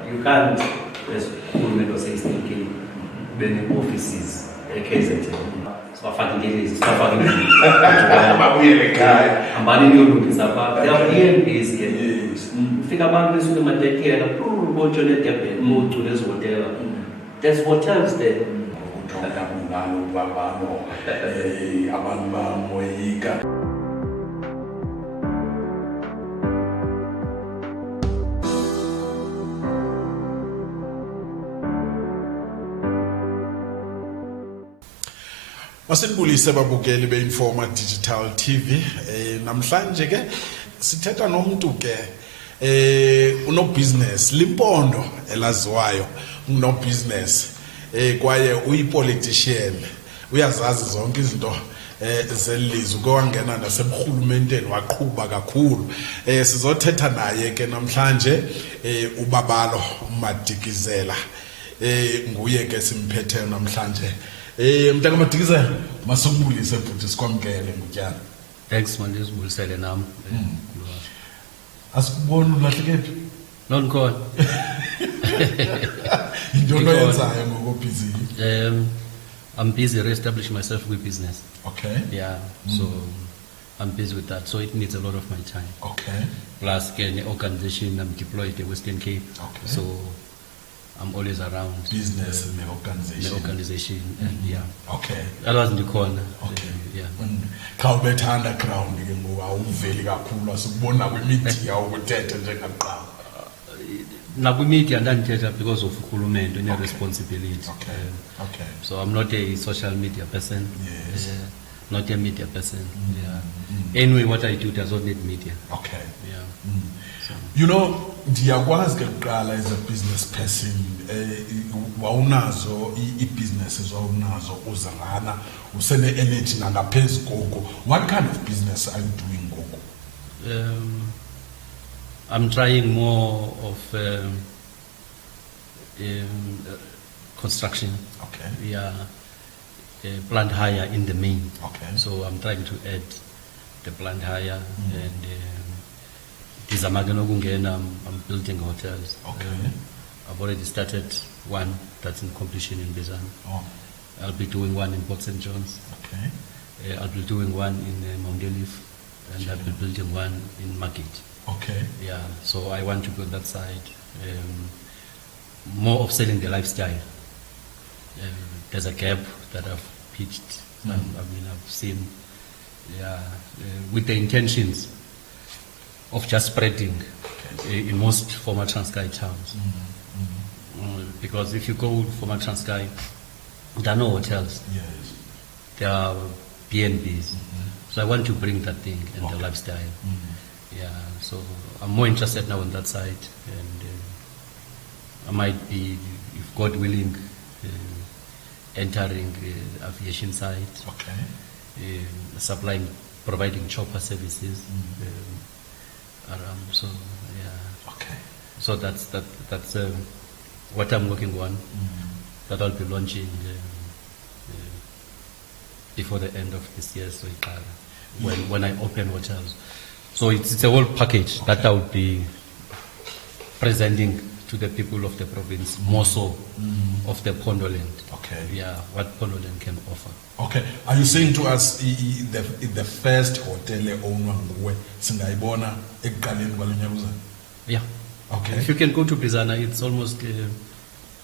You can't, as Kuhulumeni wase-Eastern many offices KZN. Sibafakile Mabuyane ekhaya. Ambani niyolungisa pha. They are very busy. Ufika abantu besuke ematekela, botshone eDurban, bocula ezihotela. There's hotels there. Ngalo babalo abantu bamoyika. Masibulise babukeli beInforma Digital TV. Namhlanje ke sithetha nomuntu ke uno business Limpondo elaziwayo uno business kwaye uyipolitician uyazazi zonke izinto zelizwe kwangena nasemkhulumenteni waqhuba kakhulu. Sizothetha naye ke namhlanje uBabalo Madikizela. Nguye ke simphethe namhlanje. Mntaka Madikizela masukubulise futhi sikwamkele ngutyana. Thanks man, ndizibulisele nami. Asikubona ulahlekephi? Nonkhona. Into oyenzayo ngoko busy. I'm busy re-establishing myself with business. Okay. Yeah. So I'm busy with that. So it needs a lot of my time. Okay. Plus the organization I'm deployed in Western Cape. Okay. So I'm always around business and the organization. And yeah. Okay. That was in the corner. Okay. Yeah. Khawubetha underground ke ngoba awuveli kakhulu asubona kwimedia ukuthetha njengaqala. Nakumedia ndandithetha because of uhulumende and responsibility. Okay. Okay. So I'm not a social media person. Yes. Not a media person. Yeah. Anyway, what I do does not need media. Okay. Yeah. So. You know, ndiyakwazi ke kuqala as a business person wawunazo i-businesses wawunazo uzarana usene energy nangaphezulu gogo. What kind of business are you doing gogo? I'm trying more of construction. Okay. Yeah. Plant hire in the main. Okay. So I'm trying to add the plant hire and I'm building hotels. Okay. I've already started one that's in completion in Bizana. Oh. I'll be doing one in Port St. John's. Okay. I'll be doing one in Mount Olive, and I'll be building one in Market. Okay. Yeah, so I want to go on that side. More of selling the lifestyle. There's a gap that I've pitched. I've seen, with the intentions of just spreading in most former Transkei towns. Because if you go former Transkei, there are no hotels. Yes. There are B&Bs. So I want to bring that thing and the lifestyle. Yeah, so I'm more interested now on that side, and I might be, if God willing, entering aviation side. Okay. Providing chopper services around. So yeah. Okay. So that's what I'm working on. That I'll be launching before the end of this year. So when I open hotels. So it's a whole package that I would be presenting to the people of the province, more so of the Pondoland. Okay. Yeah, what Pondoland can offer. Okay. Are you saying to us the first hotel owner nguwe singayibona ekuqaleni kwalonyaka? Yeah. Okay. If you can go to Bizana, it's almost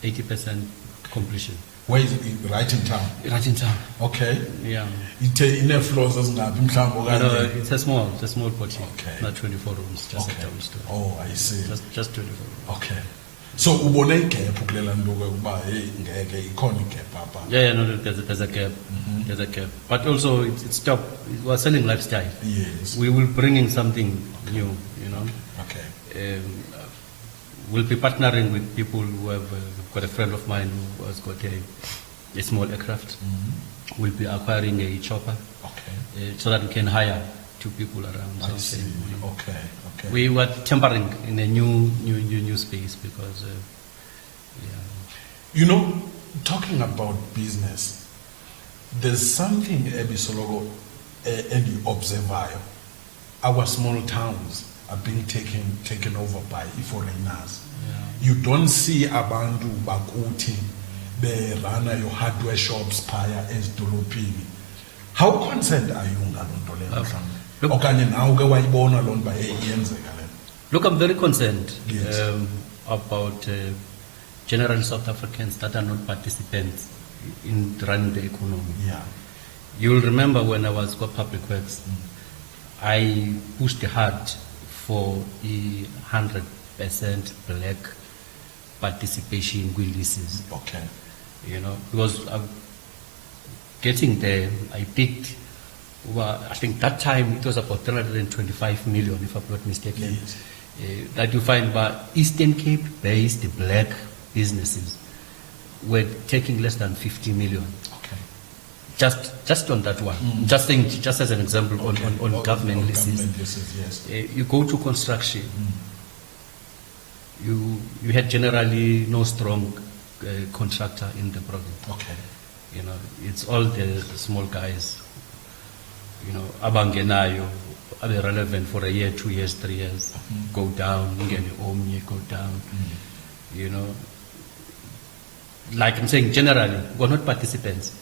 80% completion. Where is it? Right in town? Right in town. Okay. Yeah. Ine floors ezingaphi mhlawumbe okanye? No, it's a small boutique. Okay. Not 24 rooms, just a double story. Oh, I see. Just 24 rooms. Okay. So ubone igap kulela nto ukuba ngeke ikhona igap apha. Yeah, no, there's a gap. There's a gap. But also it's top. We're selling lifestyle. Yes. We will bring in something new, you know. Okay. We'll be partnering with people who have got a friend of mine who has got a small aircraft. We'll be acquiring a chopper. Okay. So that we can hire 2 people around. I see. Okay. Okay. We were tempering in a new space because, You know, talking about business, there's something ebisoloko and observe. Our small towns are being taken over by foreigners. you don't see abantu bakuthi berana your hardware shops phaya ezidolophini. How concerned are you ngaloo nto leyo mhlawumbi? Okanye nawe ke wayibona loo nto iyenzeka le? Look, I'm very concerned Yes. about general South Africans that are not participants in running the economy. Yeah. You'll remember when I was got public works, I pushed hard for a 100% black participation with leases. Okay. You know, because I'm getting there, I picked, well, I think that time it was about 325 million, if I'm not mistaken. Yes. That you find by Eastern Cape based black businesses were taking less than 50 million. Okay. Just on that one. Just as an example on government leases. Government leases, yes. You go to construction, you had generally no strong contractor in the province. Okay. You know, it's all the small guys. You know, abangenayo, are relevant for a year, 2 years, 3 years, go down, you go down. You know, like I'm saying, generally, we're not participants.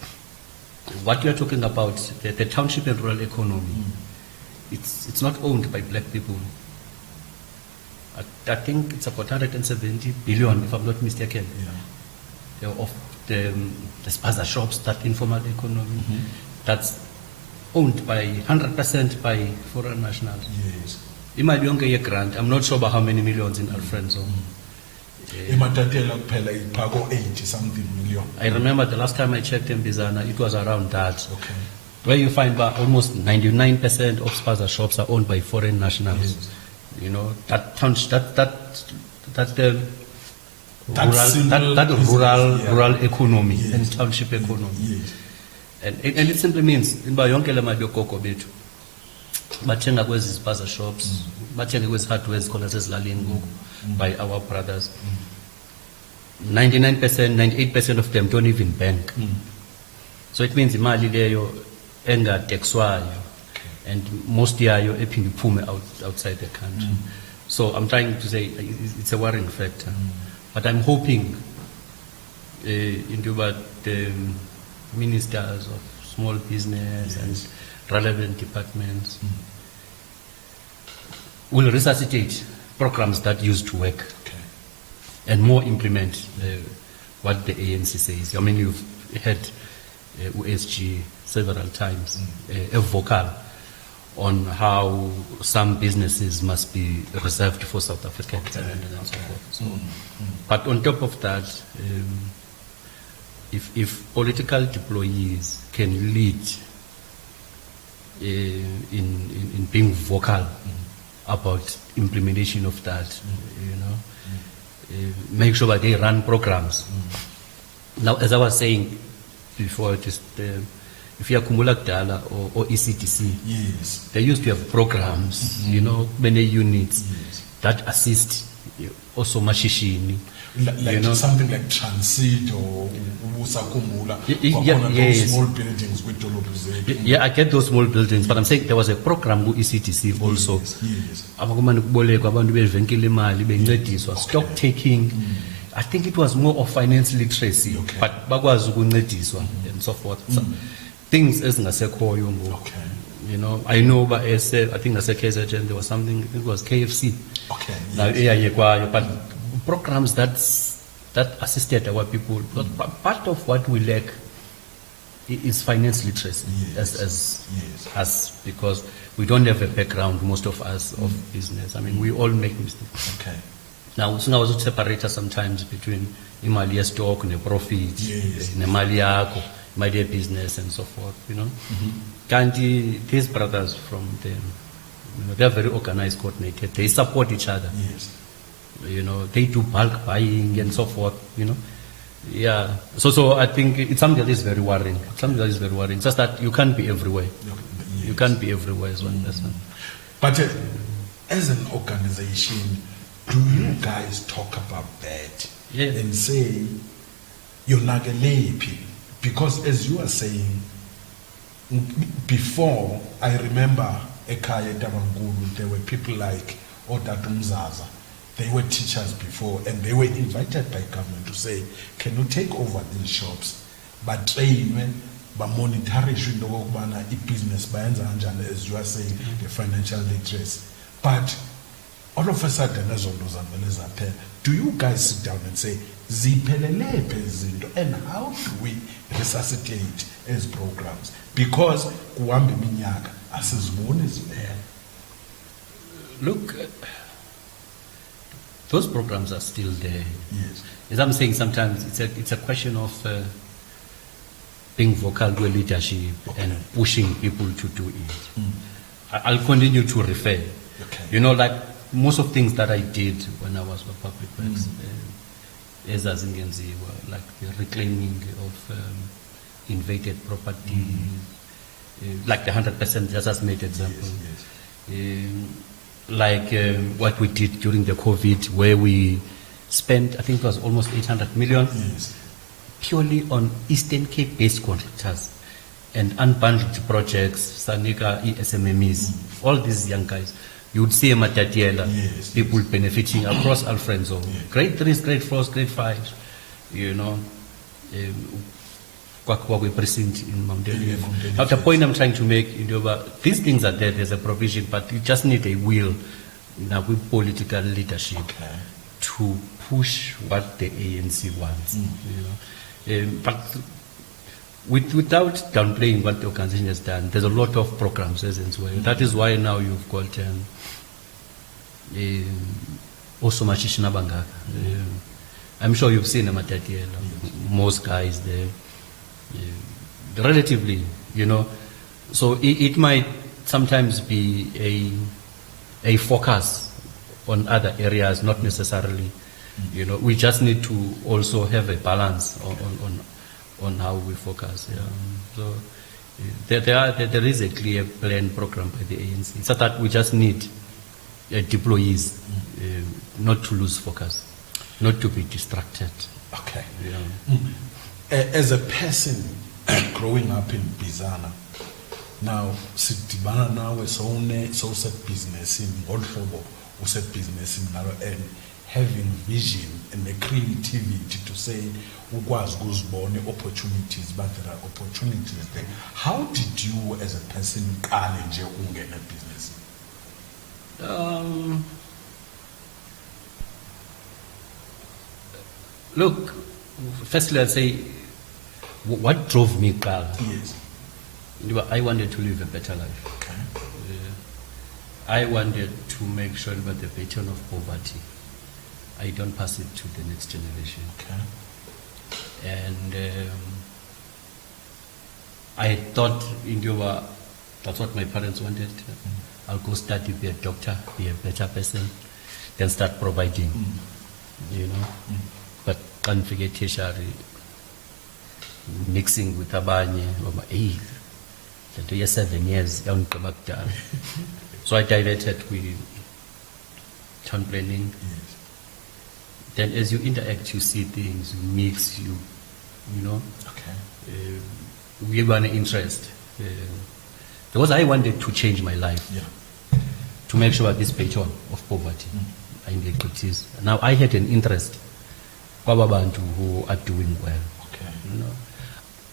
What you are talking about, the township and rural economy, it's not owned by black people. I think it's about 170 billion, if I'm not mistaken, of the spaza shops, that informal economy, that's owned by 100% by foreign nationals. Yes. Imali yonke ye grant, I'm not sure about how many millions in Alfredo. Imatatela kuphela iphako 80 something million. I remember the last time I checked in Bizana, it was around that. Okay. Where you find about almost 99% of spaza shops are owned by foreign nationals. Yes. You know, that's the rural economy and township economy. Yes. And it simply means in yonke le mali yokoko bethu bathenga kwezi spaza shops, bathenga kwezi hardware khona sezilalini ngoku by our brothers. 99%, 98% of them don't even bank. So it means imali leyo engatekswayo and most yayo ephinde iphume outside the country. So I'm trying to say it's a worrying factor. But I'm hoping into what the ministers of small business and relevant departments will resuscitate programs that used to work and more implement what the ANC says. I mean, you've had USG several times, a vocal on how some businesses must be reserved for South Africans and so forth. So, but on top of that, if political deployees can lead in being vocal about implementation of that, you know, make sure that they run programs. Now, as I was saying before, just if you are Kumula Kdala or ECDC, Yes. they used to have programs, you know, many units that assist also mashishini. Like You know, something like Transit or Usakumula, yes. small buildings with dolopuzeki. Yeah, I get those small buildings, but I'm saying there was a program with ECTC also. Yes. Abakumane kubolekwa abantu bevenkile imali bencediswa stock taking. I think it was more of finance literacy, Okay. but bakwazi ukuncediswa and so forth. So, things ezingasekhoyo ngoku. Okay. You know, I know, but I think as a KZN there was something. It was KFC. Okay. Now, Yes. but programs that assisted our people. Because part of what we lack is finance literacy, Yes. as because we don't have a background, most of us, of business. I mean, we all make mistakes. Okay. Now, so I was separator sometimes between imali stock and profit, Yes. imali yako, imali business, and so forth. You know, Kanti, these brothers from them, you know, they are very organized, coordinated. They support each other. Yes. You know, they do bulk buying and so forth, you know. Yeah. So I think it's something that is very worrying. Something that is very worrying. Just that you can't be everywhere. You can't be everywhere as one person. But as an organization, do you guys talk about that Yeah. and say you're nagalepi? Because as you are saying, before, I remember Ekaya Tabangulu, there were people like Otatum Zaza they were teachers before, and they were invited by government to say, can you take over these shops? But train but monetarize into okubana business bayenza kanjani, as you are saying, the financial literacy. But all of a sudden, as do you guys sit down and say, ziphelelepe izinto, and how do we resuscitate as programs? Because kuhamba iminyaka asiziboni zivela. Look, those programs are still there. Yes. As I'm saying, sometimes it's a question of being vocal to leadership and pushing people to do it. I'll continue to refer. Okay. You know, like most of things that I did when I was with Public Works, like the reclaiming of invaded property, like the 100%, just as made example. Yes. Like what we did during the COVID, where we spent, I think it was almost 800 million, Yes. purely on Eastern Cape-based contractors and unbundled projects, Sanika, SMMEs, all these young guys. You would see Matatiela, Yes, people benefiting across Alfredo, Yeah. grade 3s, grade 4s, grade 5s, you know. Kwakwa precinct in Mount Elizabeth. Yeah, Mount Elizabeth. Now, the point I'm trying to make, these things are there, there's a provision, but you just need a will, with political leadership to push what the ANC wants. You know. But without downplaying what the organization has done, there's a lot of programs as well. That is why now you've got also Mashishina Bangaka. I'm sure you've seen them at that year, most guys there. Relatively, you know. So it might sometimes be a focus on other areas, not necessarily. You know, we just need to also have a balance on how we focus. Yeah. So there is a clear plan program by the ANC. So that we just need deployees not to lose focus, not to be distracted. Okay. Yeah. As a person growing up in Bizana, now sidibana nawe so set business in Olfobo, who set business in Naro, and having vision and the creativity to say ukwazi ukuzibona opportunities, but there are opportunities there. How did you as a person qale nje ungena business? Look, firstly I'd say what drove me qala. Yes. I wanted to live a better life. Okay. I wanted to make sure that the baton of poverty, I don't pass it to the next generation. Okay. And I thought that's what my parents wanted. I'll go study, be a doctor, be a better person, then start providing, you know. But can't forget tertiary, mixing with abanye, that 7 years, so I diverted with town planning. Yes. Then as you interact, you see things, you mix, you know. Okay. We have an interest. Because I wanted to change my life, Yeah. to make sure this baton of poverty, inequities. Now I had an interest, Kwababantu who are doing well. Okay. You know.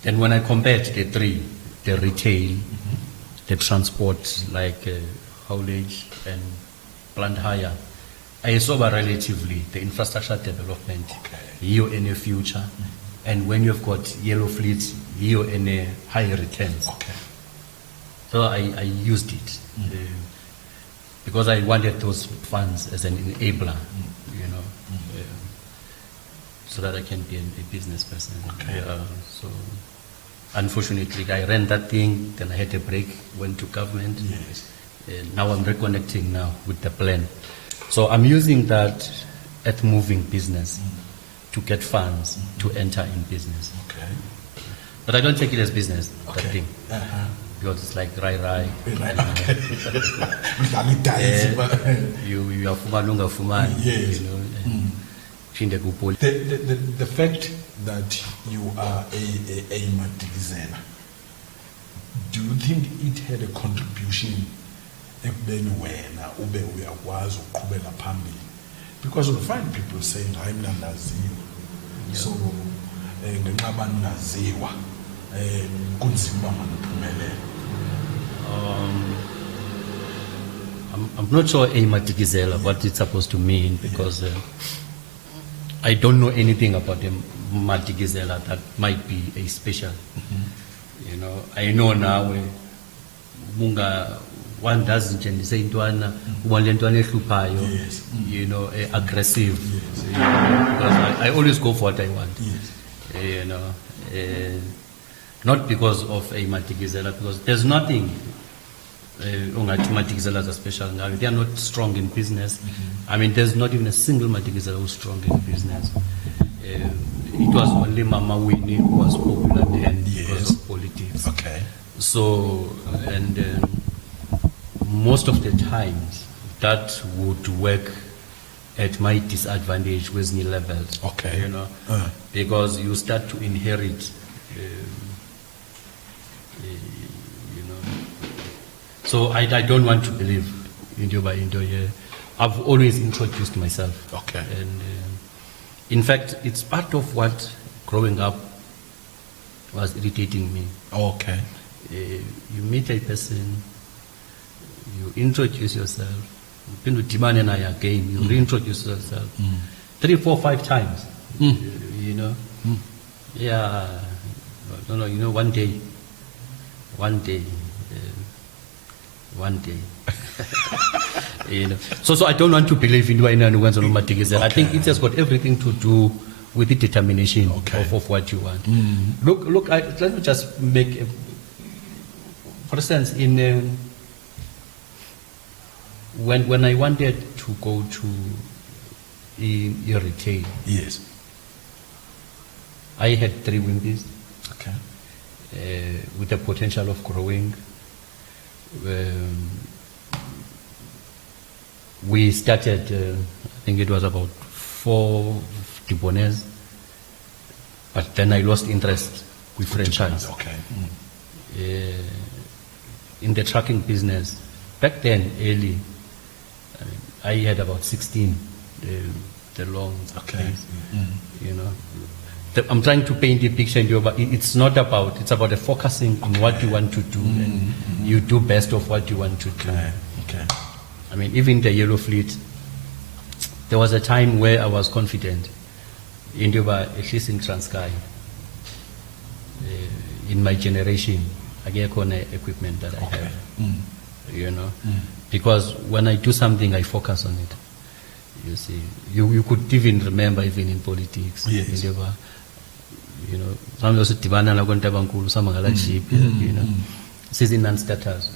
And when I compared the three, the retail, the transport, like haulage and plant hire, I saw relatively the infrastructure development, here in the future, and when you've got yellow fleets, here in a higher returns. Okay. So I used it because I wanted those funds as an enabler, you know, so that I can be a business person. Okay. So unfortunately, I ran that thing, then I had a break, went to government. Yes. Now I'm reconnecting now with the plan. So I'm using that at moving business to get funds to enter in business. Okay. But I don't take it as business, that Okay. thing. Because it's like rai. You are fuman, Yes. you know. The fact that you are a Madikizela, do you think it had a contribution ekubeni wena ube uyakwazi ukuqhubela phambili Because you'll find people saying, I'm not Naziwa. So, ngenqaba Naziwa, kunzima maniphumelele. I'm not sure a Madikizela what it's supposed to mean, because I don't know anything about the Madikizela that might be a special. You know, I know now one doesn't and say one you know, aggressive. Yes. You know, because I always go for what I want. Yes. You know, not because of a Madikizela, because there's nothing. Madikizela is a special guy. They are not strong in business. I mean, there's not even a single Madikizela who's strong in business. It was only Mama Winnie who was popular then because of politics. Okay. So, and most of the times that would work at my disadvantage with new levels. Okay. You know, because you start to inherit. So I don't want to believe Indo by Indo here. I've always introduced myself. Okay. And in fact, it's part of what growing up was irritating me. Okay. You meet a person, you introduce yourself, you demand and I again, you reintroduce yourself 3, 4, 5 times. You know? Yeah. No, you know, one day. You know. So I don't want to believe in anyone who wants to Madikizela. I think it has got everything to do with the determination of what you want. Look. Let me just make, for instance, in when I wanted to go to retail. Yes. I had 3 Wimpys. Okay. With the potential of growing. We started, I think it was about 4 Dibonairs, but then I lost interest with franchise. Okay. In the trucking business, back then, early, I had about 16, the long days, you know. I'm trying to paint a picture, but it's not about, it's about the focusing on what you want to do, and you do best of what you want to do. Okay. I mean, even the Yellow Fleet, there was a time where I was confident in at least in Transkei. In my generation, I get equipment that I have, you know, because when I do something, I focus on it. You see, you could even remember, even in politics, yes. You know, some also Tivana Lagontabankulu, some cheap, you know, season non-status.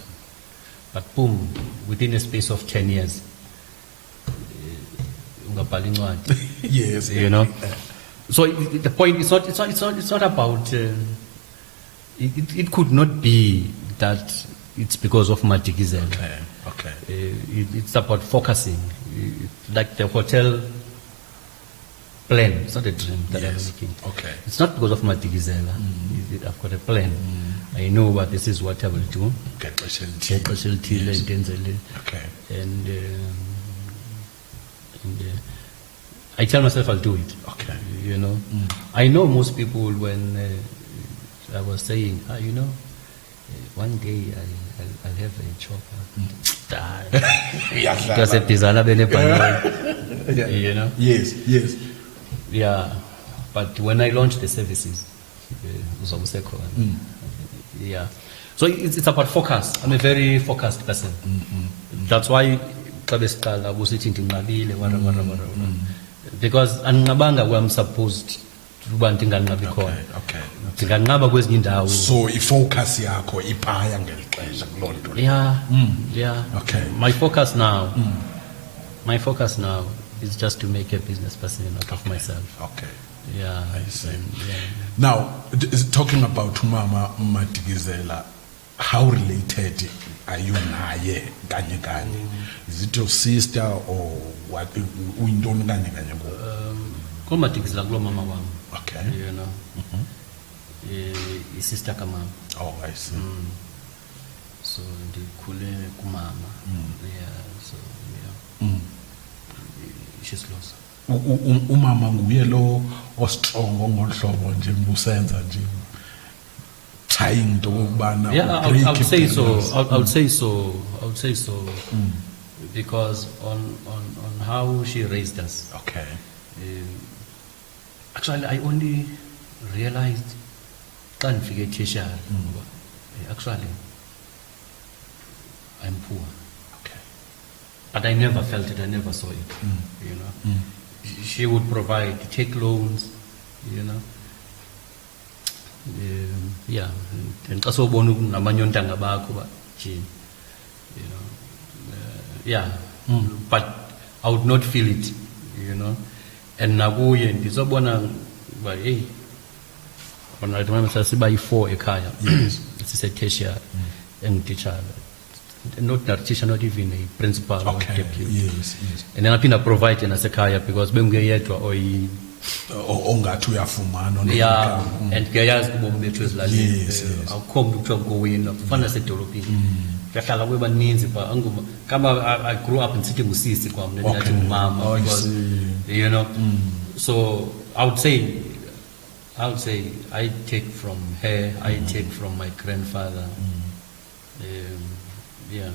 But boom, within a space of 10 years, yes, you know. So the point is it's not about. It could not be that it's because of Madikizela. Okay. It's about focusing, like the hotel plan. It's not a dream that I'm making. Okay. It's not because of Madikizela. I've got a plan. I know what this is what I will do. Get Okay. And I tell myself I'll do it. Okay. You know, I know most people when I was saying, you know, one day I'll have a chopper. You know. Yes. Yeah, but when I launched the services, yeah. So it's about focus. I'm a very focused person. That's why I was sitting because I'm supposed to want to okay. So focus yakho iphaya ngelixesha kuloo nto. Yeah. Okay. My focus now is just to make a business person out of myself. Okay. Yeah. I see. Yeah. Now, talking about Mama Madikizela, how related are you naye kanye kanye? Is it your sister or what? Uyintoni kanye kanye ngo? Madikizela kulo mama wami. Okay. You know. Sister kamama. Oh, I see. So ndikhule kumama. Yeah. So yeah. she's close. Umama nguye lo ostrong ngolhlobo nje busenza nje trying to ukubana Yeah, I break would say it so. down. I would say so. I would say so. Because on how she raised us. Okay. Actually, I only realized xa ndifike tertiary ukuba, actually I'm poor. Okay. But I never felt it, I never saw it. You know. She would provide, take loans, you know. Yeah. And xa sobona namanye ontanga bakho ba Jane, you know. Yeah. But I would not feel it, you know. And nakuye ndizobona ba hey, bona remember sasiba yi4 ekhaya. Yes. It's a tertiary and teacher. Not a teacher, not even a principal or Okay. deputy. Yes. And then I've provide in Asekaya because bengeyedwa or Ongathi uyafumana yeah, and kuyayazi kubomi bethu ezilalini. Yes, yes. Awukho umuntu kuthiwa ngowina kufana nasedolobhini. Kuyahlala kwebaninzi ba kama I grew up in City Musisi kwam ndingathi ngumama Oh, I because see. you know. So I would say I take from her, I take from my grandfather. Yeah.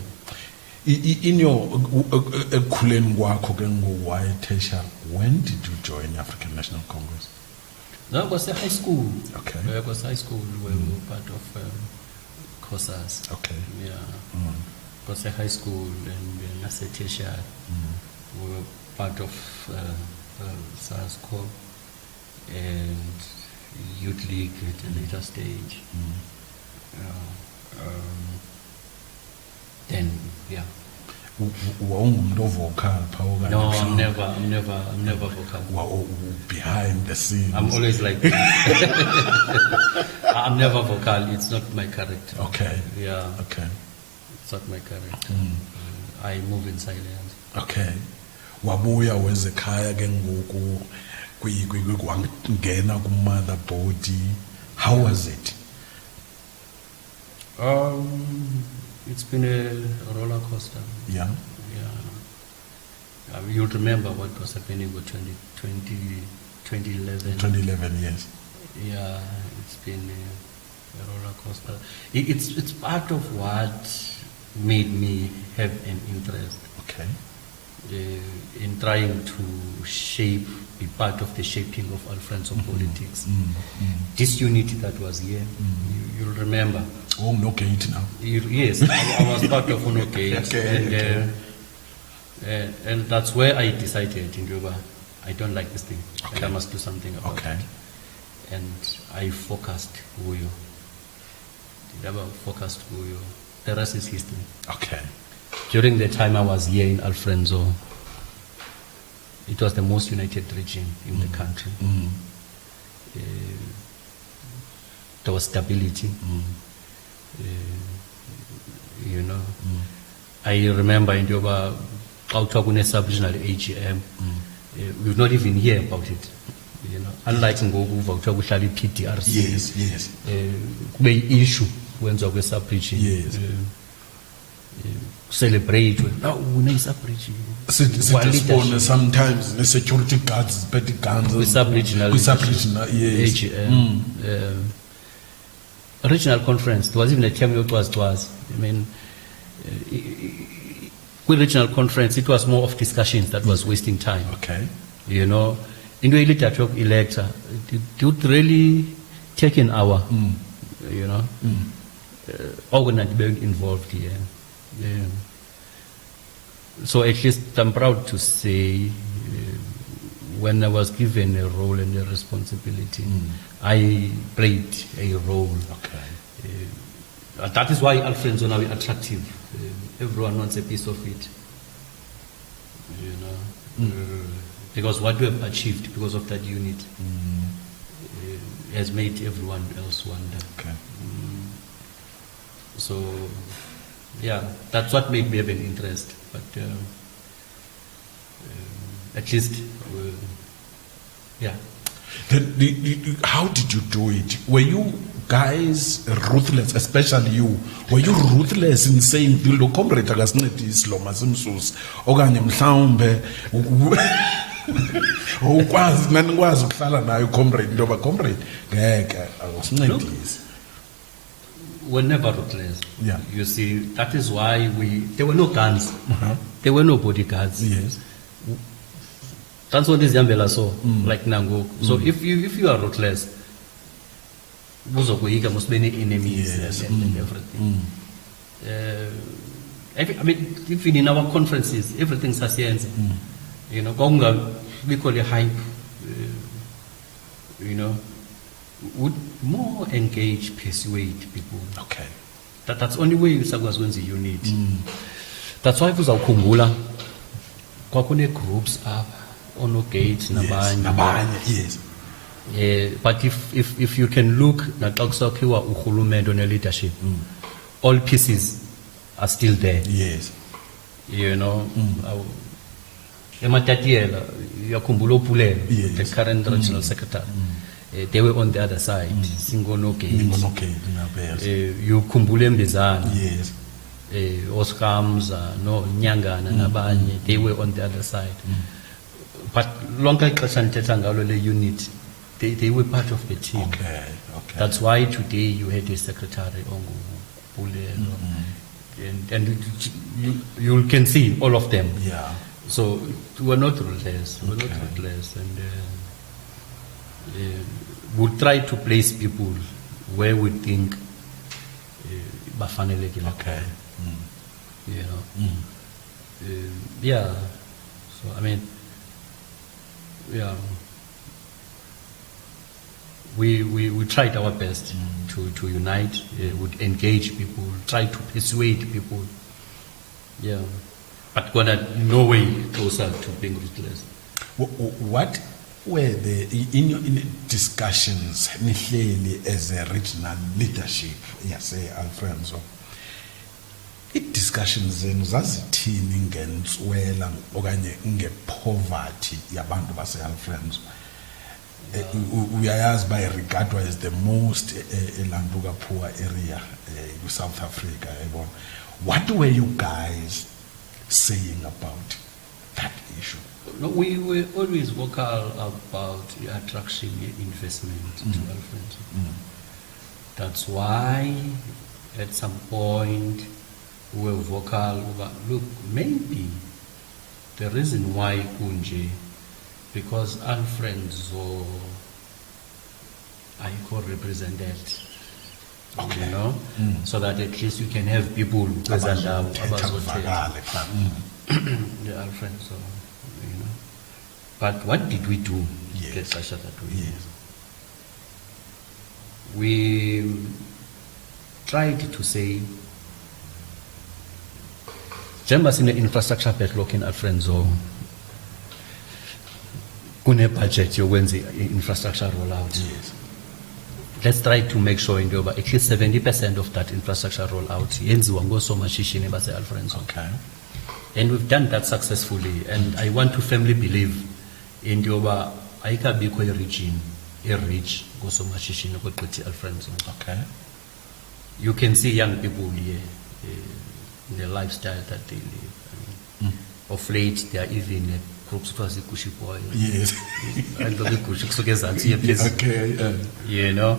In your ekukhuleni kwakho ke ngowayeTesha, when did you join the African National Congress? No, it was a high school. Okay. It was high school where we were part of COSAS. Okay. Yeah. It was a high school and as a teacher, we were part of SARS-CoV and Youth League at a later stage. Then, yeah. Wawungumuntu vocal pha No, okanye I'm never vocal. behind the scenes. I'm always like, I'm never vocal. It's not my character. Okay. Yeah, Okay. it's not my character. I move in silence. Okay. Wabuya wezekhaya ke ngoku kwangena ku-motherboard. How was it? It's been a roller coaster. Yeah. Yeah. You'll remember what was happening with 2011. 2011 years. Yeah, it's been a roller coaster. It's part of what made me have an interest Okay. in trying to be part of the shaping of our friends of politics. This unity that was here, you'll remember. Oh, no gate now. Yes, I was part of Uno Gate, Okay, and that's where I decided in Juba, I don't like this thing, and I must do something about Okay. it. And I focused Uyo. The rest is history. Okay. During the time I was here in Alfrenzo, it was the most united region in the country. There was stability. You know, I remember in Yoba, out of a sub-regional AGM, we would not even hear about it. You know, unlike Ngogu, Vauchabushali PTRC, Yes. the issue when the sub-region. Yes. Celebrate no sub-region. Sometimes the security guards, petty guns, With sub-regional yes. AGM. Regional conference, there was even a term it was. I mean, with regional conference, it was more of discussions that was wasting time. Okay. You know, in the literature of elector, it would really take an hour, you know, organized being involved here. Yeah. So at least I'm proud to say, when I was given a role and a responsibility, I played a role. Okay. That is why Alfred's now attractive. Everyone wants a piece of it. You know, because what we have achieved because of that unit has made everyone else wonder. Okay. So, yeah, that's what made me have an interest. But at least, yeah. Then how did you do it? Were you guys ruthless, especially you? Were you ruthless in saying lo comrade akasincedisi lo masimsuse okanye mhlawumbe ukwazi nanikwazi ukuhlala nayo comrade ndoba comrade ngeke akusincedisi? We're never ruthless. Yeah. You see, that is why there were no guns. There were no bodyguards. Yes. That's what is Yambela so, like Nango. So if you are ruthless, must be any enemies and everything. I mean, even in our conferences, everything's a science. You know, Gonga, we call it hype. You know, would more engage, persuade people. Okay. That's the only way you wins the unit. That's why for Kumbula, Kwakune groups are on gate, Nabanye, yes. But if you can look at Oxokiwa Uhulumed on leadership, all pieces are still there. Yes. You know, Ematatiela, Yakumbulo Pule, the current regional secretary, they were on the other side. Singo no gate. You Kumbule Mbizana. Yes. Oscar no Nyanga and Nabanye, they were on the other side. But longer Tetangalo unit, they were part of the team. Okay. That's why today you had a secretary Ongu Pule, and you can see all of them. Yeah. So we're not ruthless. We're not ruthless, and we'll try to place people where we think Bafanele. Okay. You know. Yeah. So I mean. Yeah, we tried our best to unite, would engage people, try to persuade people. Yeah, but we're in no way closer to being ruthless. What were the in discussions as a regional leadership? Yes, Alfonso. Discussions zenu zazithini ngentswela okanye ngepoverty yabantu base-Alfredo? Uyayazi by regarded as the most Landuga poor area in South Africa. What were you guys saying about that issue? No, we were always vocal about attraction investment to Alfredo. That's why at some point we were vocal about, look, maybe the reason why Kunje, because Alfredo are equal represented, you know, so that at least you can have people present about the Alfredo, you know. But what did we do to get such that way? Yes. We tried to say, Jembas in the infrastructure backlog in Alfredo, kune budget you when the infrastructure rollout. Yes. Let's try to make sure in Doba at least 70% of that infrastructure rollout. Okay. And we've done that successfully. And I want to firmly believe in Doba Aika Biko region, a rich go so much in Alfredo. Okay. You can see young people here, the lifestyle that they live. I mean, of late, they are even groups of Kushi boy. Yes. And the Kushi, okay. You know.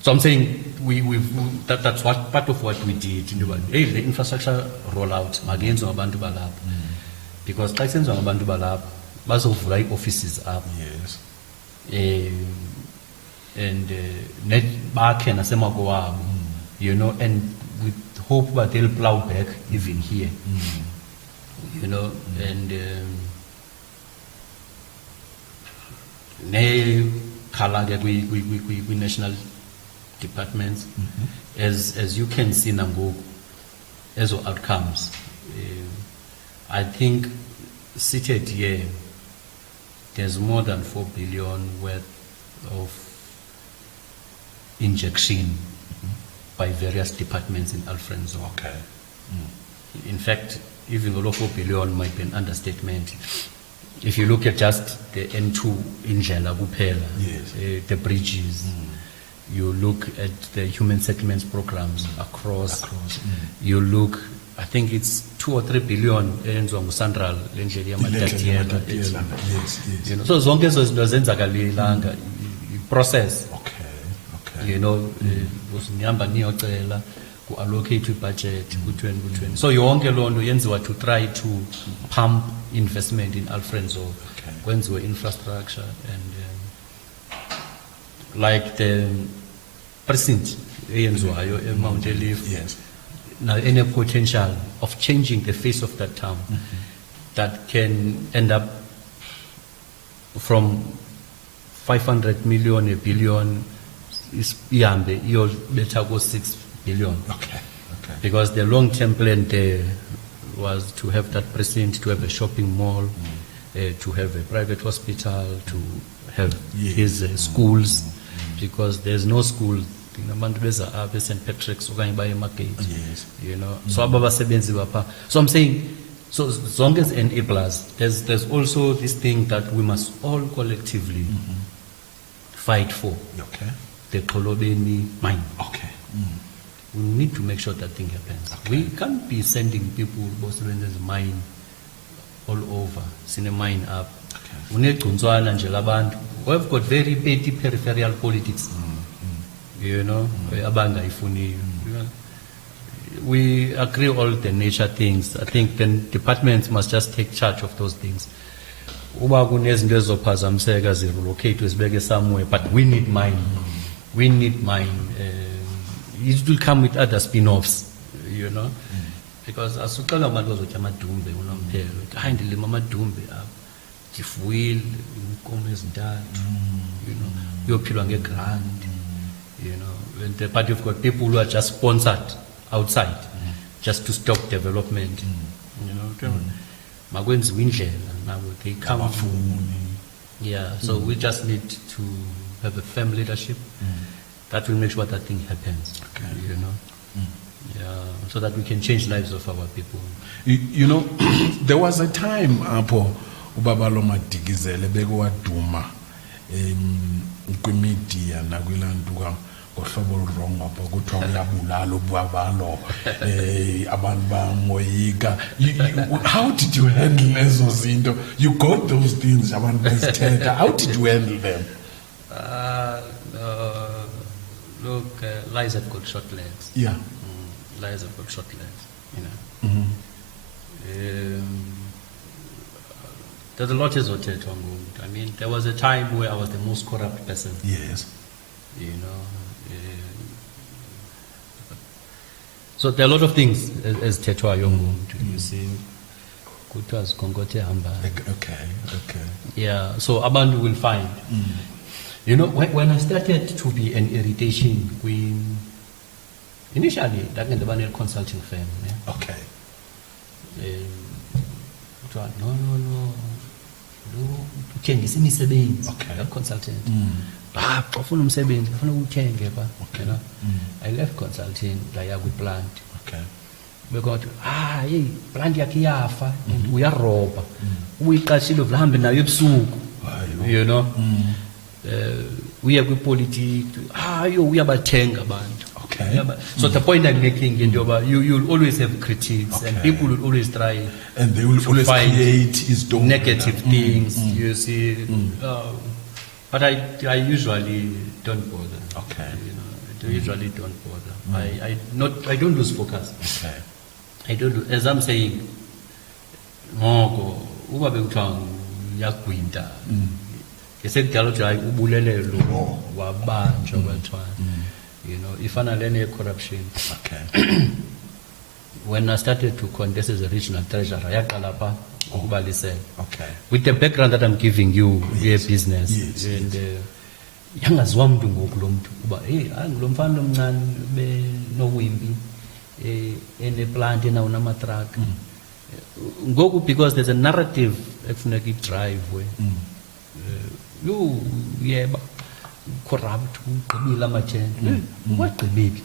So I'm saying that's what part of what we did. Hey, the infrastructure rollout, against Bantu Balab. Because license on Bantu Balab, most of like offices up. Yes. And net back and Asemagoa, you know, and we hope that they'll plow back even here. You know, and we national departments, as you can see Nango, as outcomes. I think seated here, there's more than 4 billion worth of injection by various departments in Alfredo. Okay. In fact, even the 4 billion might be an understatement. if you look at just the N2 indlela kuphela, Yes. the bridges, you look at the human settlements programs across. You look, I think it's 2 or 3 billion eyenziwa nguSandral lendlela yamatatiela. Yes, yes. You know, so zonke ezo zinto zenzakalelanga process. Okay. You know, usinihamba niyocela ku-allocate budget ku-2020. So yonke loo nto yenziwa to try to pump investment in Alfredo, kwenziwe infrastructure and like the precinct eyenziwayo eMount Eliff. Yes. Now any potential of changing the face of that town that can end up from 500 million, a billion, is you'll better go 6 billion. Okay. Because the long-term plan there was to have that precinct, to have a shopping mall, to have a private hospital, to have his schools, because there's no school. St. Patrick's market, you know. So so I'm saying, so as long as enablers, there's also this thing that we must all collectively fight for. Okay. The Kolobeni mine. Okay. We need to make sure that thing happens. We can't be sending people there's mine all over. Sine mine up. We've got very petty peripheral politics. You know, we agree all the nature things. I think then departments must just take charge of those things. Relocate somewhere, but we need mine. We need mine. It will come with other spin-offs, you know, because as you call about those Madumbe, kindly Mama Dumbe, if will come as dad, you know, you're pulling a grant. You know, but you've got people who are just sponsored outside, just to stop development. You know, Magwen's Winchell, now they come. Yeah, so we just need to have a firm leadership that will make sure that thing happens. You know, so that we can change lives of our people. You know, there was a time, Apo Babalo Madikizela, Bego Duma, media, Nagulanduga. Wrong how did you handle those? You got those things. How did you handle them? Look, lies have got short legs. Yeah. Lies have got short legs. You know. There's a lot of I mean, there was a time where I was the most corrupt person. Yes. You know. So there are a lot of things as Tetwa Yomu, you see. Okay. Yeah, so Abandu will find. You know, when I started to be an irritation queen, initially, that was a consulting firm. Yeah? Okay. No, change this okay. Consultant. You know, I left consulting, like plant. Okay. We got plant yakiyafa and we are roba. We kashilo vlambe na yebsuku. You know. We have good politics. We are batenga band. Okay. So the point I'm making, you'll always have critiques, and people will always try, and they will always create negative things. You see. But I usually don't bother. Okay. You know, I usually don't bother. I don't lose focus. Okay. I don't. As I'm saying, uba bekuthiwa yakwinta. Esekudala ukuthi hayi ubulelelo wabanjwa kwathiwa. You know, ifana lene corruption. Okay. When I started to contest as a regional treasurer, yaqala pha. Okay. With the background that I'm giving you, business, and yangaziwa umuntu ngoku lo muntu uba lo mfana omncane benowimbi eneplant enawo namatruck ngoku, because there's a narrative ekufuneka idrive yeba corrupt ugqibile amathenda wagqibile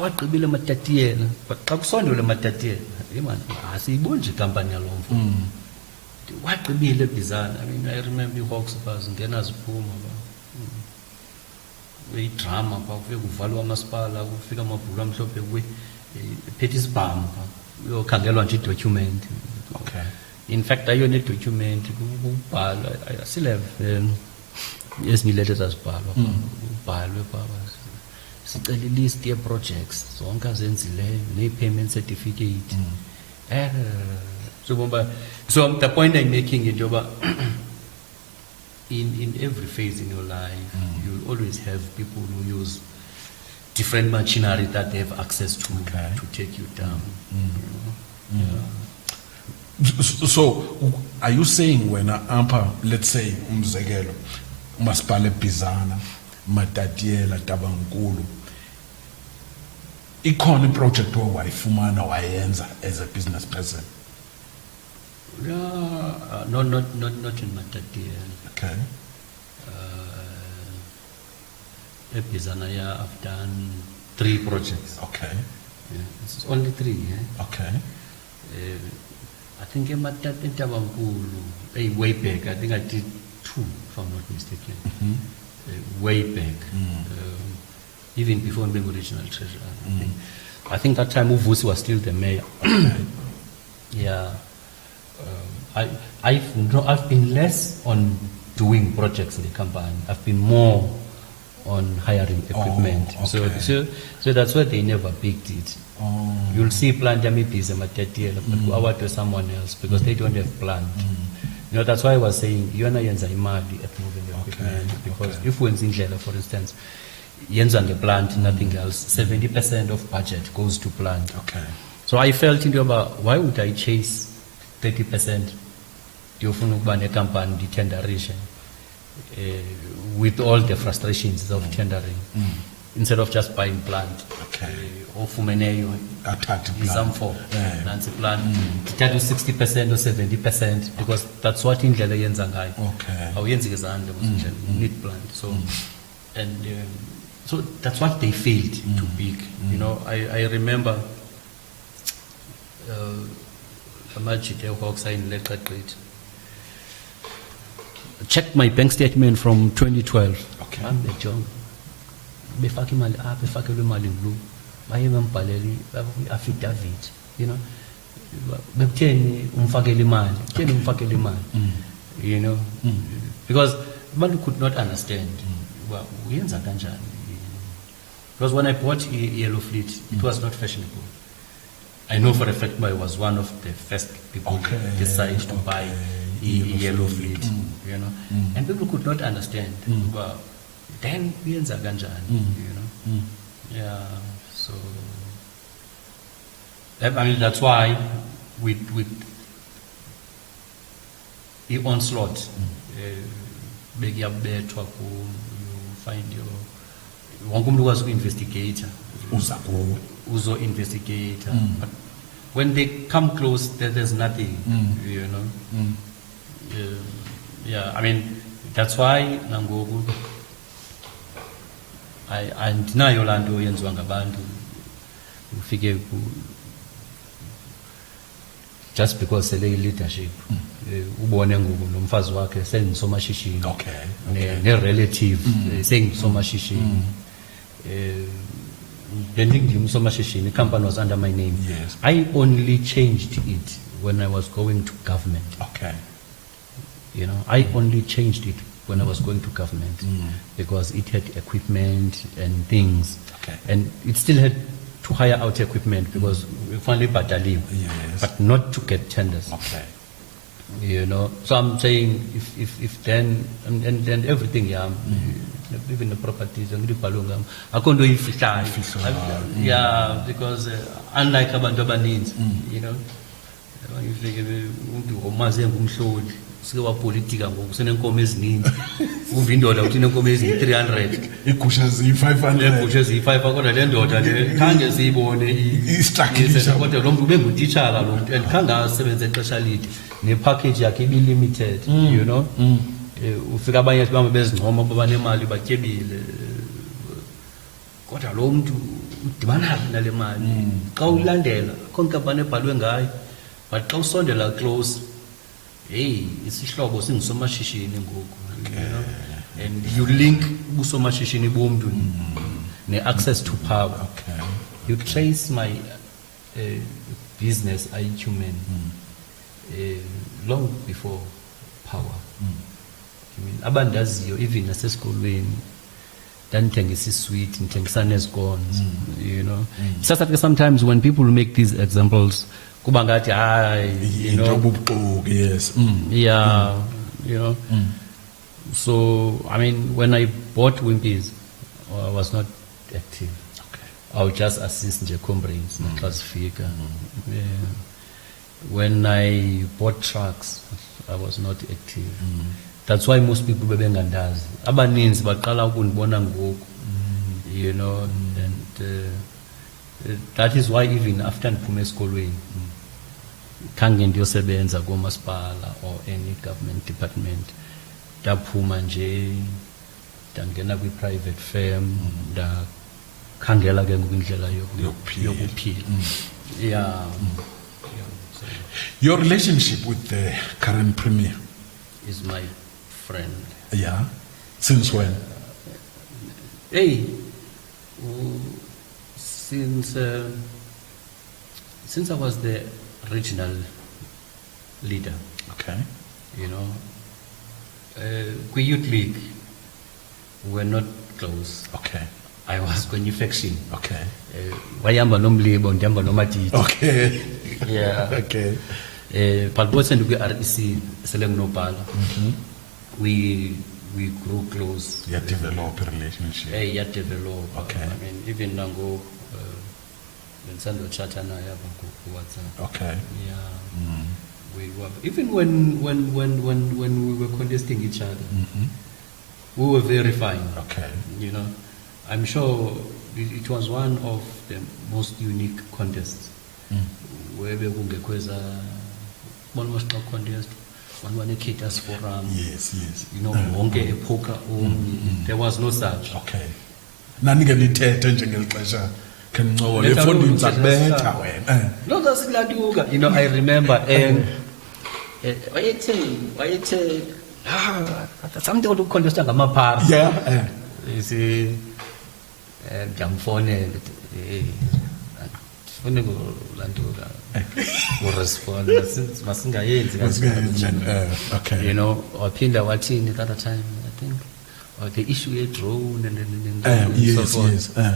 wagqibile amatatiyela, but xa kusondele amatatiyela man asiyiboni nje ikampani yalomfo waqibile ebhizana. I mean, I remember iHawks bus ngena ziphuma drama kufike kuvalwa amasipala kufika amabhulu amhlophe phethe isibhamu uyokhangelwa nje document. Okay. In fact, ayona document kubhalwa I still have ezinye letters azibhalwa kubhalwe baba sicela list ye projects zonke azenzileyo ne payment certificate. So the point I'm making is in every phase in your life, you'll always have people who use different machinery that they have access to take you down. You know? So, are you saying when ampa, let's say, umzekelo, umasipala Bizana, Matatiela, Tabankulu, ikhona project wayifumana wayenza as a business person? No, not in Matatiela. Okay. Episode I've done 3 projects. Okay. Yeah, it's only 3. Yeah? Okay. I think in Tabankulu, way back, I think I did 2, if I'm not mistaken. Way back. Even before being original treasurer. I think that time Uvusi was still the mayor. Yeah. I've been less on doing projects in the company. I've been more on hiring equipment. Okay. So that's why they never picked it. You'll see plant busy but go out to someone else because they don't have plant. You know, that's why I was saying you're not yenza imali at moving the equipment because if we're in Zindlela, for instance, yenza the plant, nothing else. 70% of budget goes to plant. Okay. So I felt why would I chase 30% a company the tenderation with all the frustrations of tendering instead of just buying plant. Okay. Or fumeneyo plant. Nancy plant. Tell you 60% or 70% because that's what in Indlela yenza ngayo. Okay. Awenzi ngezandla need plant. So so that's what they failed to pick. You know, I remember check my bank statement from 2012. Okay. I'm the John. Befaki mali befaki lo mali nglu. Baye bambhaleli affidavit, you know. Bekutheni umfakele imali. Kutheni umfakele imali. You know. Because abantu could not understand. Well, uyenza kanjani. Because when I bought a yellow fleet, it was not fashionable. I know for a fact I was one of the first people to decide to buy a yellow fleet, you know, and people could not understand. Well, then we yenza kanjani, you know, yeah. So I mean that's why with the onslaught, you find your one was investigator. Uzo investigator. But when they come close, there's nothing, you know. Yeah, I mean, that's why Nangogu, I deny Yolando Yenzwangabandu, figure just because they leadership. Ubonengu, Numfazi wake, saying so much shishi. Okay. Their relative, saying so much shishi. The company was under my name. Yes. I only changed it when I was going to government. Okay. You know, I only changed it when I was going to government because it had equipment and things. Okay. And it still had to hire out equipment because we finally battalion, but not to get tenders. Okay. You know, so I'm saying if then and everything, yeah, even the properties and I can't do it. Yeah, because unlike abantu needs, you know, if they umaze siwa politika ngoku senenkomo ezininzi uva indoda uthi inenkomo ezi300 igusha zi500 igusha zi5 kodwa le ndoda le khange siyibone istructure kodwa lo muntu ubengutitshala lo muntu and khange asebenze ixesha lide ne-package yakhe ibi-limited, you know. Ufika abanye bama bezincoma babanemali batyebile kodwa lo muntu udibana nale mali xa ulandela konke abantu ebhalwe ngayo but xa usondela close hey, isihlobo singusomashishini ngoku, you know, and you link usomashishini bomntu ne-access to power. Okay. You trace my business acumen long before power. I mean, abandaziyo even nasesikolweni ndandithengisa isweet, ndithengisa nezcones, you know. It's just that sometimes when people make these examples, kuba ngathi you know, yes. Yeah, you know. So, I mean, when I bought Wimpy's, I was not active. Okay. I would just assist nje comrades, class figure. Yeah. When I bought trucks, I was not active. That's why most people bebengandazi. Abaninzi baqala ukundibona ngoku, you know, and that is why even after ndiphume esikolweni, khange ndiyosebenza komasipala or any government department. Ndaphuma nje, ndangena kwi-private firm, ndakhangela ke ngoku indlela yokuphila. Yeah. So Your relationship with the current premier? is my friend. Yeah. Since when? Hey, since I was the regional leader, Okay. you know, youth league, we were not close. Okay. I was faction. Okay. Wayamba nomlibo ndihamba nomatiti. Okay. Yeah. Okay. But both and we REC select no pala. We grew close. You develop a relationship. Yeah, develop. Okay. I mean, even nango when Sando chatana ya WhatsApp. Okay. Yeah. We were, even when we were contesting each other, we were very fine. Okay. You know, I'm sure it was one of the most unique contests. Where we kungekweza one was talk contest, one a caters forum. Yes, yes. You know, wonke a poker. There was no such. Okay. Nanike nithethe njengelixesha kencola Letha efondini lo zakubetha uthetha wena. No, that's Gladiuga. You know, I remember and wayethe something to contest ngamapara. Yeah. You see, ndiyamfonela fune kulantuka urespond masingayenzi Okay. you know, waphinda wathini at that time, I think, or the issue a drone and so Yes, forth. yes.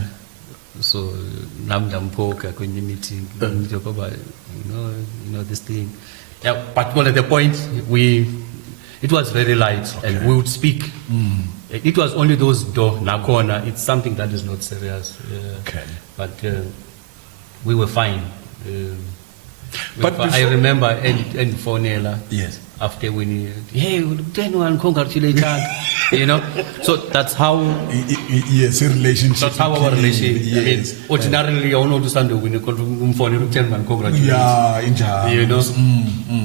So nam ndampoka kwenye meeting about you know this thing. Yeah, but well, at the point it was very light, and we would speak. It was only those nakona. It's something that is not serious. Okay. But we were fine. But I remember and Fonela. Yes. After winning, hey, 10-1, congratulations. You know, so that's how. Yes, a relationship. That's how our relationship. Yes. I mean, ordinarily, I know to stand when you phone 10-1, congratulations. Yeah, injalo. You know.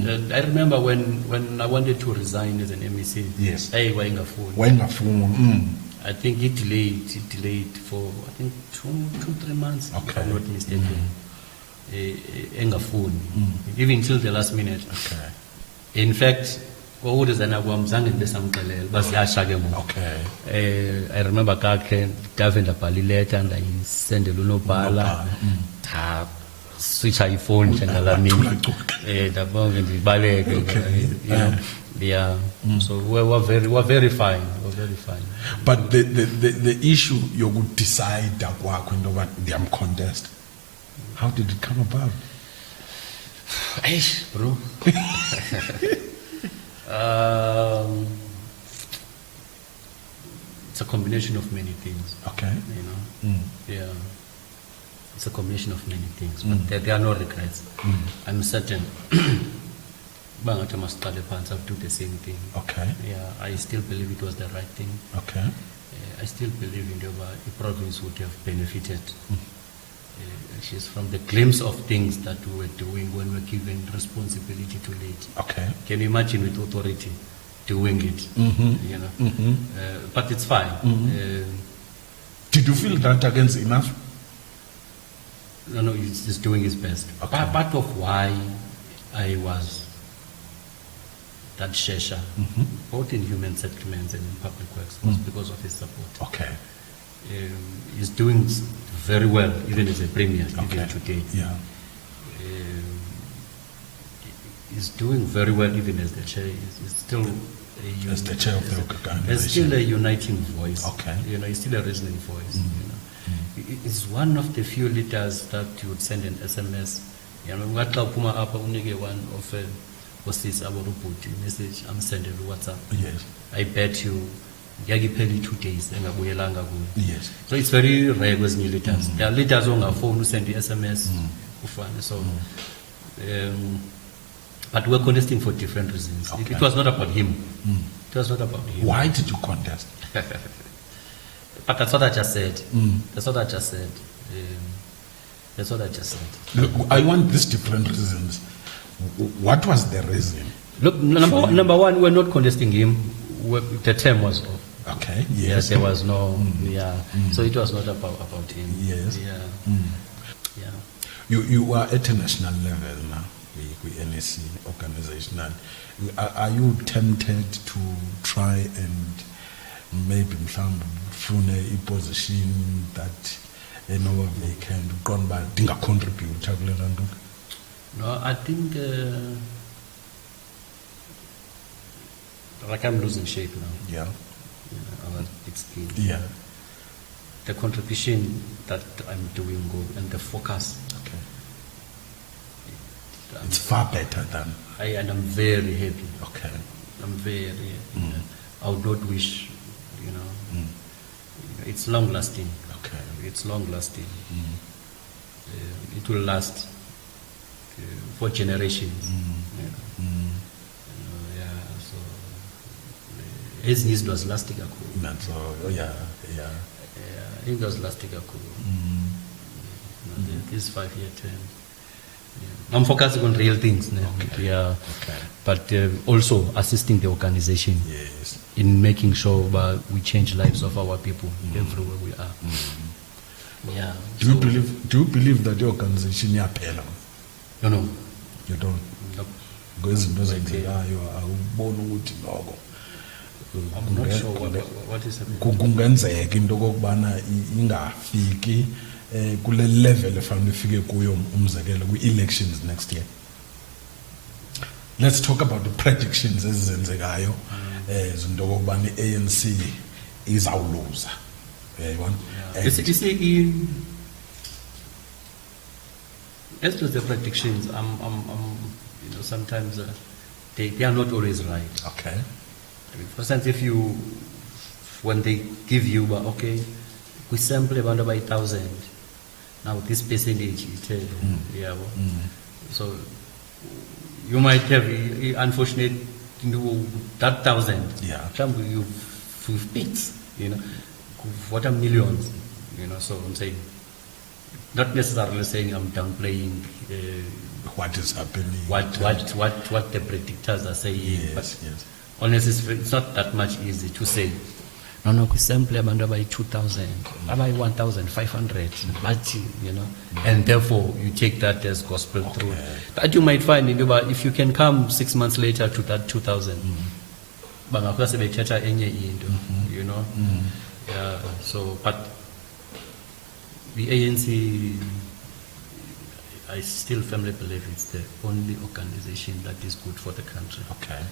And I remember when I wanted to resign as an MEC. Yes. Hey, wayengafuni. Wayengafuni. I think it delayed for I think 2-3 months. Okay. If I'm not mistaken. Engafuni. Even till the last minute. Okay. In fact, okay. I remember kakhe Gavin abhale letter and I send a lunobhala. Switch iPhone channel dabonge ndibaleke, you know. Yeah. So we were very fine. But the issue you would decide kwakho into yoba ndiyam contest. How did it come about? Eish, bro. It's a combination of many things. Okay. You know. Yeah. It's a combination of many things, but there are no regrets. I'm certain. Bangathi masiqale phansi, I'll do the same thing. Okay. Yeah, I still believe it was the right thing. Okay. I still believe in the province would have benefited. She's from the glimpse of things that we were doing when we were given responsibility to lead. Okay. Can you imagine with authority doing it? You know, but it's fine. Did you feel that against enough? No, he's just doing his best. Okay. Part of why I was that Shesha, both in human settlements and in public works, was because of his support. Okay. He's doing very well, even as a premier, Okay. even today. Yeah. He's doing very well, even as the chair. He's still As the chair of the organization. There's still a uniting voice. Okay. He's still a reasoning voice. He's one of the few leaders that you would send an SMS. One of posts about message. I'm sending WhatsApp. Yes. I bet you. 2 days. Yes. So it's very rare with new leaders. There are leaders on our phone who send the SMS. So, but we're contesting for different reasons. Okay. It was not about him. It was not about him. Why did you contest? But that's what I just said. That's what I just said. That's what I just said. Look, I want these different reasons. What was the reason? Look, number one, we're not contesting him. The term was off. Okay. Yes, there was no. So it was not about him. Yes. Yeah. You are at a national level now, with NSC organizational. Are you tempted to try and maybe find a position that they can gone by contribute? No, I think like I'm losing shape now. Yeah. I'm big skin. Yeah. The contribution that I'm doing good and the focus. Okay. It's far better than. And I'm very happy. Okay. I'm very happy. I would not wish, it's long lasting. Okay. It's long lasting. It will last for generations. His needs was lasting a cool. Yeah. It was lasting a cool. This 5-year term. I'm focusing on real things now. Okay. Yeah. Okay. But also assisting the organization Yes. in making sure we change lives of our people everywhere we are. Yeah. Do you believe that the organization yaphela? No. You don't. Nope. Because izinto zenzekayo awubona ukuthi noko. I'm not sure what is happening. Kungenzeka into kokubana ingafiki kule level efanele ifike kuyo umzekelo kwi-elections next year. Let's talk about the predictions ezenzekayo izinto kokubana i-ANC izawuluza. You see, as to the predictions, sometimes they are not always right. Okay. For instance, when they give you, we sample about 1,000. Now this percentage, so you might have, unfortunate, that 1,000. Yeah. You've picked, what are millions, so I'm saying, not necessarily saying I'm downplaying what is happening. What the predictors are saying. Yes. Honestly, it's not that much easy to say. No, we sample about by 2,000, about 1,500, but and therefore you take that as gospel truth. That you might find if you can come 6 months later to that 2,000, Yeah. So, but the ANC, I still firmly believe it's the only organization that is good for the country. Okay.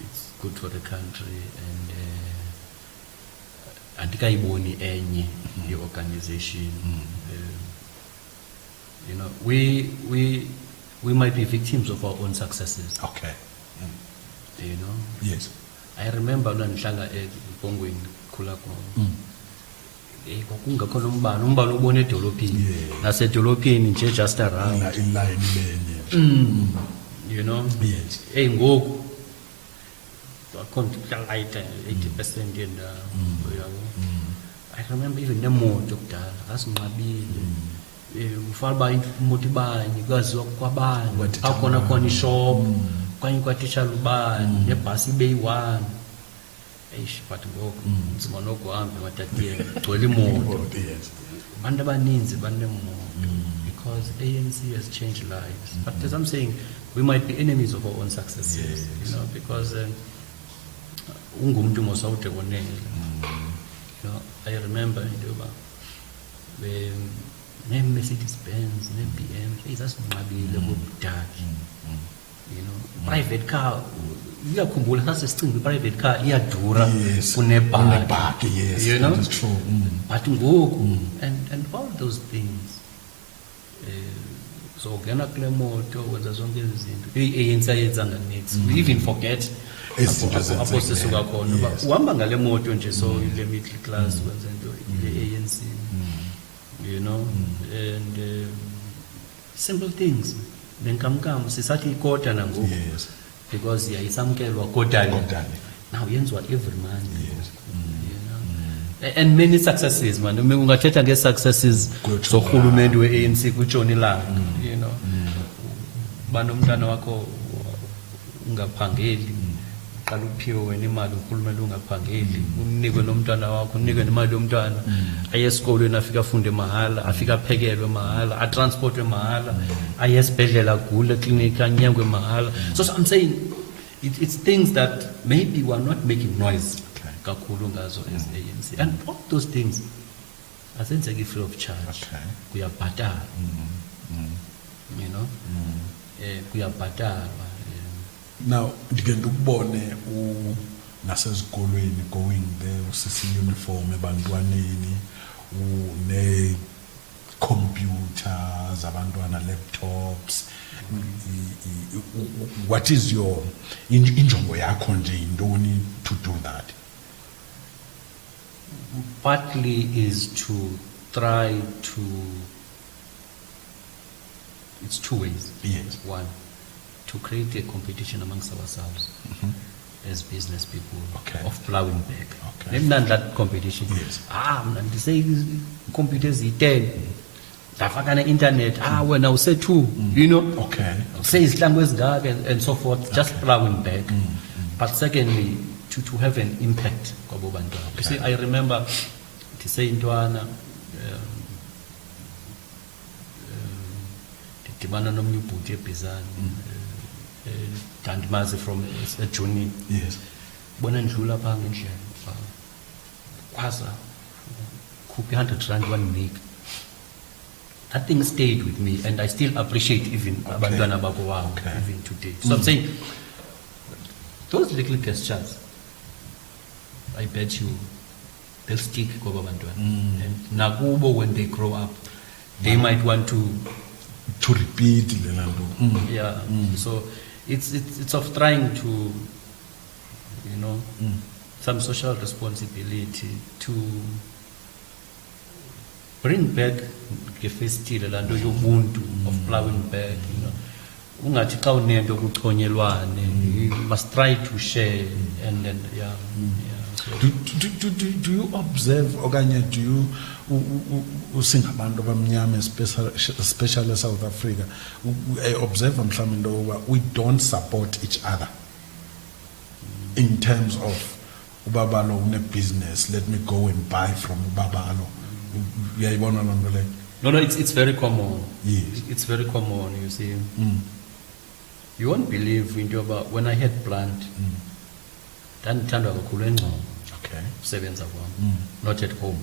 It's good for the country, and andikaiboni enye organization. We might be victims of our own successes. Okay. Yes. I remember when ngihlala eBongweni khula khona. Kwakungakhona umbani ubone edolophini. Nasedolophini nje just around. Iline lenye. Yes. Ngoku wakhonto 80% yenda uyabo. I remember even nemoto kudala asinqabile. Ufalba imoto ibanye kwaziwa kwabanye. Akhona khona ishop. Kwanye kwatisha lubani nebhasi beyi-1 but ngoku nzima nokuhamba ematatiye gcwele imoto abantu abaninzi banemoto because ANC has changed lives. But as I'm saying, we might be enemies of our own successes, you know, because ungumntu mosawude wonele. You know, I remember when Mercedes Benz, BM, that's you know, private car. Iyakhumbula sasesicinga private car iyadura kunebhaki, yes, you know, that's true. but ngoku and all those things so ngena kule moto wenza zonke izinto ANC ayenzanga next we even forget apho sisuka khona uba uhamba ngale moto nje so ile middle class wenza into ile ANC, you know, and simple things nenkamkam sisathi ikota nangoku because yayisamkelwa kotani now yenziwa every month, you know, and many successes man ungathetha nge-successes zorhulumente we-ANC kutshoni langa, you know, banomntana wakho ungaphangeli qala uphiwe wena imali urhulumente ungaphangeli unikwe nomntwana wakho unikwe nemali yomntwana aye esikolweni afika afunde mahala afika aphekelwe mahala atransportwe mahala aye esibhedlela agule eklinikhi anyangwe mahala. So I'm saying it's things that maybe we're not making noise kakhulu ngazo as ANC, and all those things azenzeki free of charge, kuyabhatalwa, you know, kuyabhatalwa. Now ndike ndikubone nasezikolweni going there usisi uniform ebantwaneni une computers abantwana laptops. What is your injongo yakho nje yintoni to do that? Partly is to try to, it's two ways. Yes. One, to create a competition amongst ourselves as business people of plowing back. Maybe not that competition. Yes. And they say computers is 10. Dafaka internet. When I say 2, you know. Say language and so forth. Just plowing back. But secondly, to have an impact. You see, I remember to say in Duana. Timana nomnyu puti epizani. Tandimazi from a journey. Yes. Bona ndlula pha ngendlela. Kwaza khuphi 100 rand 1 week. That thing stayed with me, and I still appreciate even abantwana babo wabo even today. So I'm saying those little gestures, I bet you they'll stick koba bantwana. And nakubo when they grow up, they might want to repeat So it's of trying to, you know, some social responsibility to bring back the festival and yobuntu of plowing back, you know. Ungathi xa unento kuxhonyelwane, you must try to share and then Do you observe okanye do you usingabantu abamnyama especially South Africa observe mhlawumbe into yokuba we don't support each other in terms of ubabalo une business, let me go and buy from ubabalo? Uyayibona loo nto leyo? No, it's very common. Yes. It's very common, you see. You won't believe into about when I had plant, ndandithandwa kakhulu engcobo. Sevenza kwam. Not at home.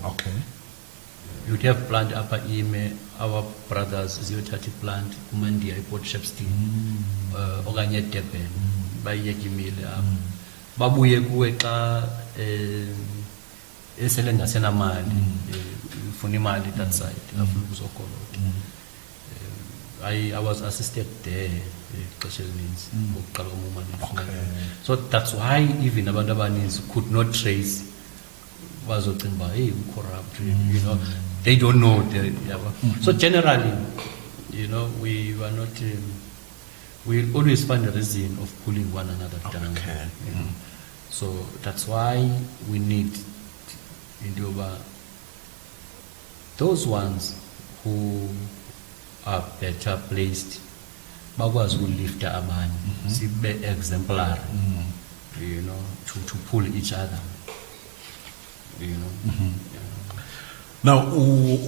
You'd have plant upper ime, our brothers ziyothatha plant kumandia iport Shepstone okanye Durban bayiyekimile apha babuye kuwe xa esele ngasenamali ufuna imali that side afuna ukuzokolota. I was assisted there exesha elininzi ukuqala komumali. So that's why even abantu abaninzi could not trace bazocinga uba hey corrupt, you know, they don't know so generally, you know, we were not we always find a reason of pulling one another down. You know? So that's why we need those ones who are better placed bakwazi ukulifta abanye sibe exemplary, you know, to pull each other, you know. Now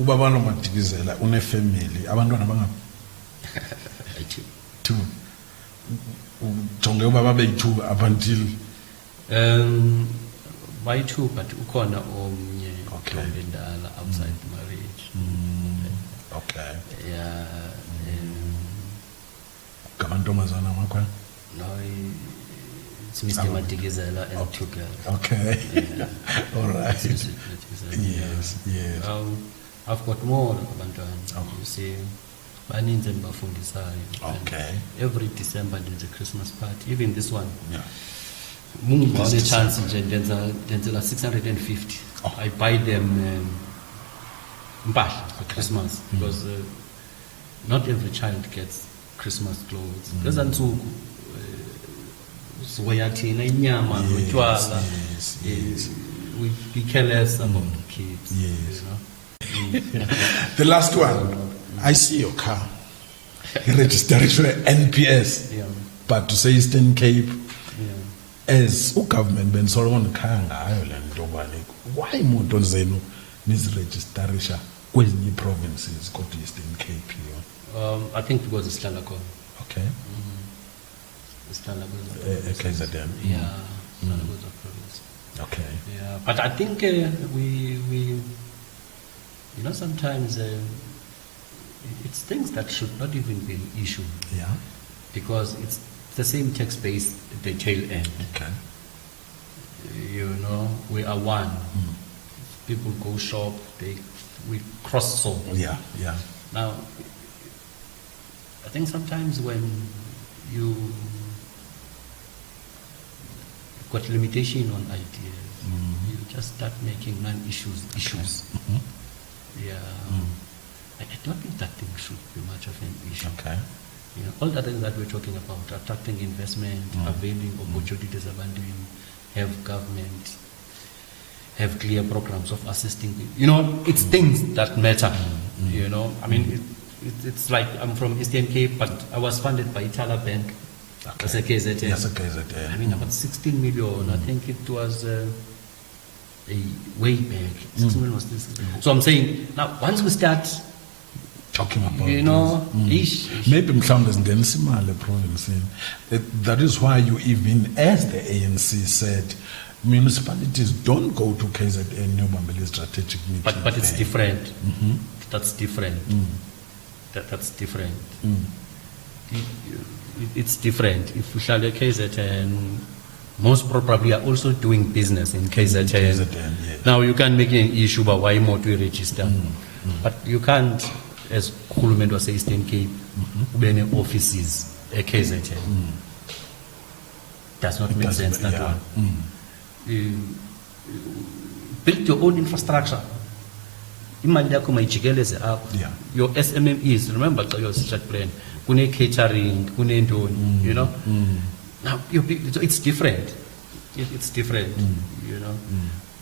Babalo Madikizela une family abantwana bangaphi? Two. Jonge ubaba beyi-2 up until bayi-2 but ukhona omnye Okay. endala outside marriage. Okay. Yeah. Gamantombazana makho? No, it's Mr. Madikizela and 2 girls. Okay. Yeah. All right. It's Madikizela, Yes, yes. I've got more abantwana. Oh. You see, baninzi endibafundisayo. Okay. Every December there's a Christmas party. Even this one. Yeah. Mungu one chance nje ndenzela 650. Oh. I buy them mpahla for Christmas because not every child gets Christmas clothes. Leza ntsuku siweya thina inyama notywala. Yes. We be careless about the kids. Yes. You know? The last one. I see your car. Registration NPS. Yeah. But to say Eastern Cape, Yeah. as government ben solomon khaya ngayo le nto bani why imoto zenu niziregistarisha kwezinye provinces kodwa Eastern Cape yo? I think because it's khona. Okay. It's KZN. KZN. Yeah. Province. Okay. Yeah, but I think we sometimes it's things that should not even be an issue Yeah. because it's the same tax base at the tail end. Okay. We are one. People go shop, we cross solve. Yeah. Now, I think sometimes when you got limitation on ideas, you just start making non-issues issues. Yeah. I don't think that thing should be much of an issue. Okay. All the things that we're talking about, attracting investment, availing opportunities, abandoning, have government, have clear programs of assisting. It's things that matter. I mean, it's like I'm from Eastern Cape, but I was funded by Itala Bank as a KZN. Yes, a KZN. I mean, about 16 million. I think it was a way back. 16 million was this. So I'm saying, now, once we start talking about maybe mhlawumbe singenisa imali eprovincini. That is why you even, as the ANC said, municipalities don't go to KZN Nyobambele strategic meeting. But it's different. That's different. That's different. It's different. If we shall KZN, most probably are also doing business in KZN. Yes. Now you can make an issue about why more to register, but you can't, as Khulument was saying, Eastern Cape, many offices at KZN. Does not make sense that one. Build your own infrastructure. Imali yakho mayijikeleze apho. Your SMMEs, remember your strat plan. Kune catering, kune ndoni, Now it's different. It's different,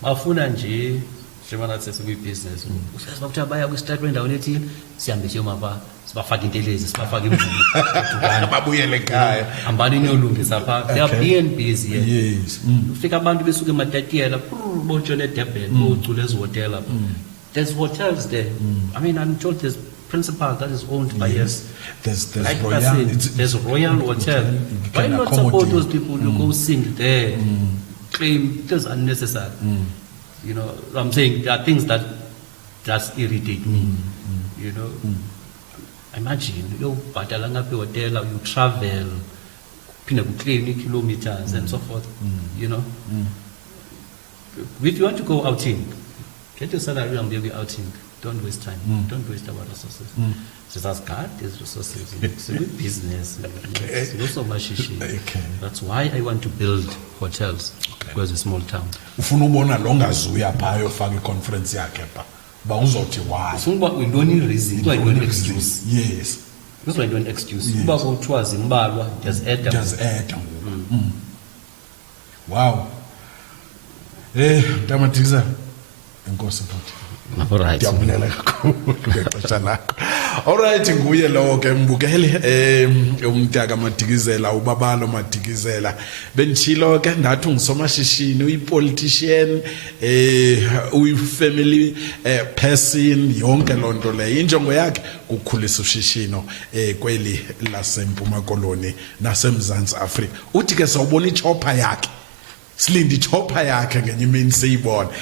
Mafuna nje njengoba nathi sesibusiness. Usiyazi ukuthi abaya kwi-start endaweni ethile, sihambe siyomava, sibafaka intelezi, sibafaka imvumo. Babuyele ekhaya. Ambani niyolungisa pha. They are being busy. Yes. Ufika abantu besuke ematatiela, botshone eDurban, bocula ezihotela. There's hotels there. I mean, I'm told there's principal that is owned by us. There's like Royal. There's Royal Hotel. Why not support those people? You go sing there, claim it is unnecessary. I'm saying there are things that just irritate me. Imagine you bhatala ngapha hotel, you travel, phinde kuclaim kilometers and so forth. If you want to go outing, get your salary and be outing. Don't waste time. Don't waste our resources. Just guard these resources. It's a good business. It's not so much issue. That's why I want to build hotels because it's a small town. Ufuna ubona longazuya pha yofaka iconference yakhe pha. Ba uzothi why? Ufuna we don't need reason. Why don't excuse? Yes. That's why I don't excuse. Uba kuthiwa zimbalwa just add. Just add. Wow. Madikizela. Enkosi futhi. Alright. Ndiyabulela kakhulu ngexesha lakho. Alright, nguye lowo ke mbukeli umntaka Madikizela, uBabalo Madikizela. Benchilo ke ndathi ngisomashishini, uyipolitician, uyi-family person, yonke lonto le. Injongo yakhe ukukhulisa ushishino kweli laseMpuma Koloni naseMzantsi Afrika. Uthi ke sawubona ichopper yakhe. Silindi chopper yakhe ngenye imini siyibona.